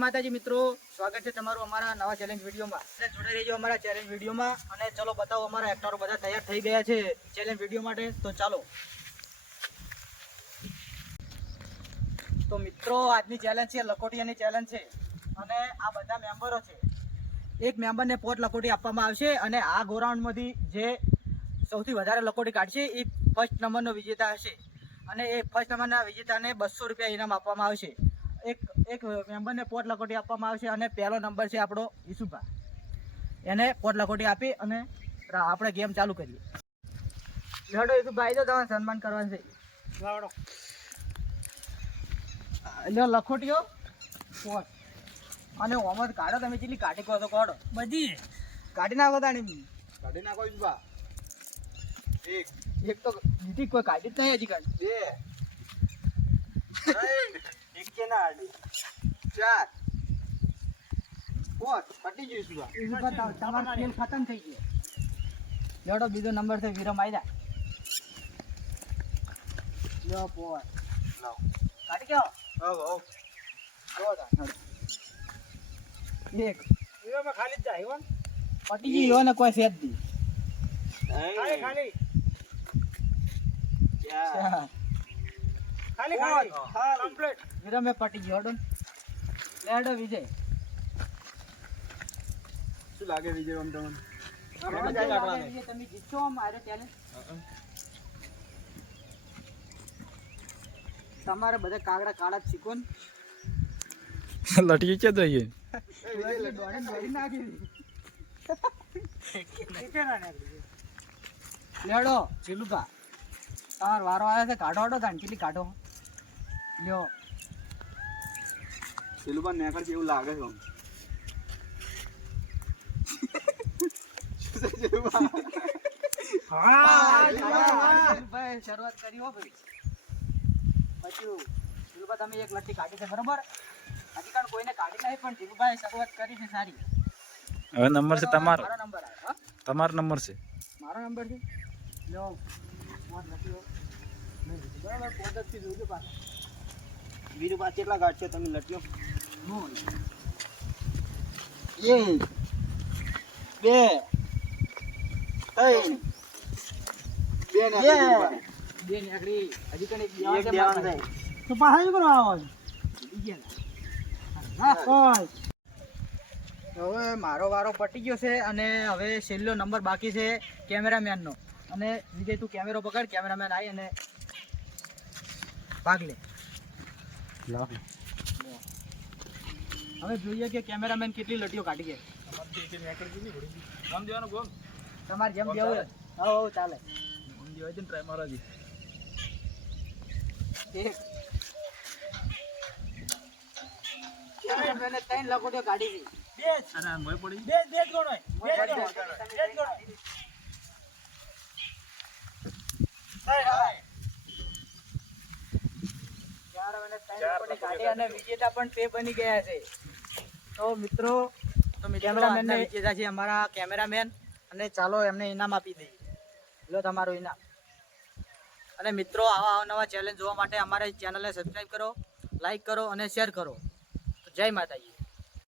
માતાજી મિત્રો, સ્વાગત છે તમારું અમારા નવા ચેલેન્જ વિડીયોમાં. જોડાઈ રહેજો અમારા ચેલેન્જ વિડીયોમાં. અને ચલો બતાવો, અમારા એક્ટરો બધા તૈયાર થઈ ગયા છે ચેલેન્જ વિડીયો માટે. તો ચાલો. તો મિત્રો, આજની ચેલેન્જ છે લખોટીયાની ચેલેન્જ છે. અને આ બધા મેમ્બરો છે. એક મેમ્બરને 5 લખોટી આપવામાં આવશે. અને આ ગોરાઉન્ડમાંથી જે સૌથી વધારે લખોટી કાઢશે એ ફર્સ્ટ નંબરનો વિજેતા હશે. અને એ ફર્સ્ટ નંબરના વિજેતાને 200 રૂપિયા ઇનામ આપવામાં આવશે. એક મેમ્બરને 5 લખોટી આપવામાં આવશે. અને પહેલો નંબર છે આપણો ઈસુભા. એને 5 લખોટી આપી અને આપણે ગેમ ચાલુ કરીએ. લડો ઈસુભાઈ, તો તમારે સન્માન કરવાનું છે. લ્યો લખોટીઓ 5. અને ઓમર કાઢો, તમે કેટલી કાઢી કહો તો કાઢો. બધી કાઢી નાખો. તાણી કાઢી નાખો ઈસુભા. એક તો બીજી કોઈ કાઢી જ નહીં હજી કાઢી. 2 એક કે ના આડી 4 5 પટી ગયું ઈસુભા. તમારો ખેલ ખતમ થઈ ગયો. લડો બીજો નંબર છે વિરમ આયદા. લ્યો 5 લાવ કાઢી કેવો એક ખાલી જાય હો પટી ગયો ને કોઈ સેજ દી. ખાલી કમ્પ્લીટ. વિરમે પટી ગયો. લેડો વિજય. શું લાગે વિજય આમ તમને? તમે જીતશો મારે ચેલેન્જ. તમારે બધા કાગડા કાળા જ શીખો ને. લટકી કે દઈએ લેડો ચીલુભા, તમારો વારો આવ્યો છે. કાઢો હડો તાણ કેટલી કાઢો. લ્યો ઈસુભા નેકળ જેવું લાગે છે આમ. ભાઈ શરૂઆત કરી હો ભાઈ. પછી ચીલુભા તમે એક લટ્ટી કાઢી છે બરોબર. હજી કાણ કોઈને કાઢી નહીં, પણ ચીલુભાઈ શરૂઆત કરી છે સારી. હવે નંબર છે તમારો. મારો નંબર આવ્યો. હા, તમારો નંબર છે. મારો નંબર છે. લ્યો 5 લટ્ટીઓ. બરાબર 5 થી જોજો પાછા. વીરુભા કેટલા કાઢશો તમે લટ્યો? 1 2 3 બે ને બે નીકળી. હજી કને એક દેવાનું થાય. તો પાછા શું કરવા આવો છો? હવે મારો વારો પટી ગયો છે. અને હવે છેલ્લો નંબર બાકી છે કેમેરામેનનો. અને વિજય તું કેમેરો પકડ. કેમેરામેન આવી અને ભાગ લે. હવે જોઈએ કે કેમેરામેન કેટલી લટીઓ કાઢી ગયા. તમારે જેમ જેવું હોય. હા ચાલે. ટ્રાય મારો જી. એક કેમેરામેને 3 લખોટીઓ કાઢી હતી. અને વિજેતા પણ તે બની ગયા છે. તો મિત્રો કેમેરામેનને વિજેતા છે અમારા કેમેરામેન. અને ચાલો એમને ઇનામ આપી દઈએ. લો તમારું ઇનામ. અને મિત્રો, આવા અવનવા ચેલેન્જ જોવા માટે અમારી ચેનલને સબસ્ક્રાઈબ કરો, લાઈક કરો અને શેર કરો. જય માતાજી.